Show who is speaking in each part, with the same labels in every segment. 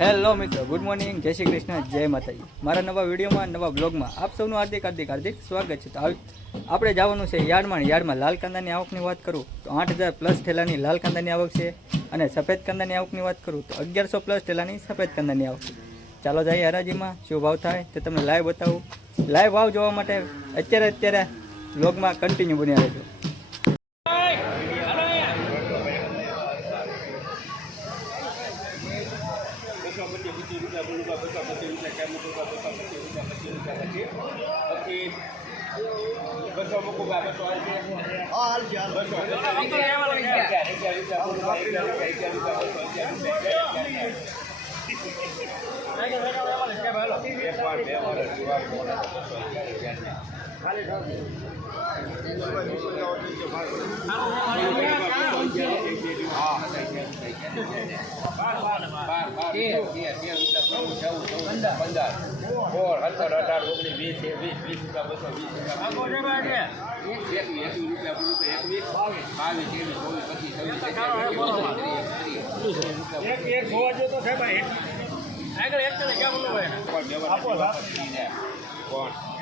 Speaker 1: Hello મિત્રો good morning જય શ્રી કૃષ્ણ, જય માતાજી. મારા નવા વિડીયોમાં, નવા બ્લોગમાં આપ સૌનું હાર્દિક હાર્દિક હાર્દિક સ્વાગત છે. તો આપણે જવાનું છે યાર્ડમાં યાર્ડમાં લાલ કાંદાની આવકની વાત કરું, તો આઠ હજાર પ્લસ ઠેલાની લાલ કાંદાની આવક છે અને સફેદ કાંદાની આવકની વાત કરું, તો અગિયારસો પ્લસ ઠેલાની સફેદ કાંદાની આવક ચાલો જઈએ હરાજીમાં, શું ભાવ થાય તે તમને લાઈવ બતાવું. લાઈવ ભાવ જોવા માટે અત્યારે અત્યારે બ્લોગમાં કન્ટિન્યુ બન્યા રહેજો
Speaker 2: બસો પચીસ પચીસ રૂપિયા બોલું બસો પચીસ રૂપિયા કેમ મૂકું બસો પચીસ રૂપિયા પચીસ રૂપિયા પછી પછી બસો મૂકું બા બસો હાલ છે બસો વીસ રૂપિયા અગિયાર રૂપિયા બસો અગિયાર રૂપિયા એક વાર બે વાર અઢી વાર ત્રણ વાર, બસો અગિયાર રૂપિયા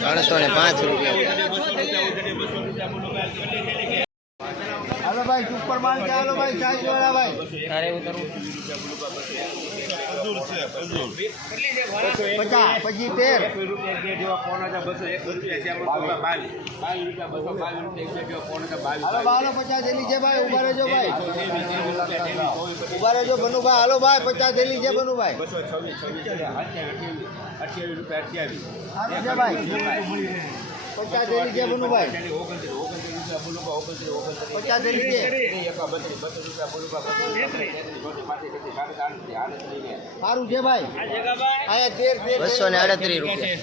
Speaker 3: ત્રણસો ને પાંચ રૂપિયા.
Speaker 4: હાલો ભાઈ સુપર માલ કે હાલો ભાઈ સાઈઝ વાળા ભાઈ.
Speaker 3: તારે ઉતરવું
Speaker 4: પચાસ પછી તેર. હાલો હાલો પચાસ થેલી છે ભાઈ ઊભા રહેજો ભાઈ. ઊભા રહેજો બનુભાઈ હાલો ભાઈ પચાસ થેલી છે બનુભાઈ સારું છે ભાઈ પચાસ થેલી છે બનુભાઈ પચાસ થેલી છે સારું છે ભાઈ અહીંયા તેર તેર
Speaker 3: બસો ને અડત્રીસ રૂપિયા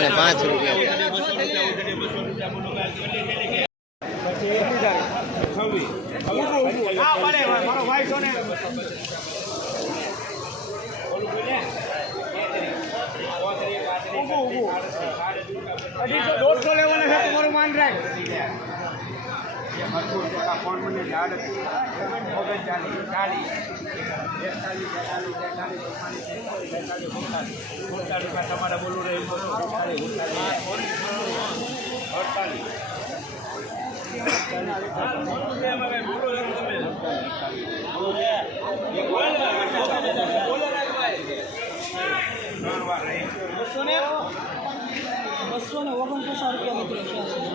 Speaker 3: ને પાંચ રૂપિયા.
Speaker 4: દોઢસો લેવાના છે તમારું માન રાખ.
Speaker 2: મજબૂર ટકા ફોન મને ઝાડ ઓગણચાલીસ, ચાલીસ, બેતાલીસ તેતાલીસ ચુમ્માલીસ પિસ્તાલીસ બેતાલીસ સુડતાલીસ સુડતાલીસ રૂપિયા તમારે બોલવું રહે એમ બોલો. સુડતાલીસ સુડતાલીસ અડતાલીસ.
Speaker 5: બસો ને ઓગણપચાસ રૂપિયા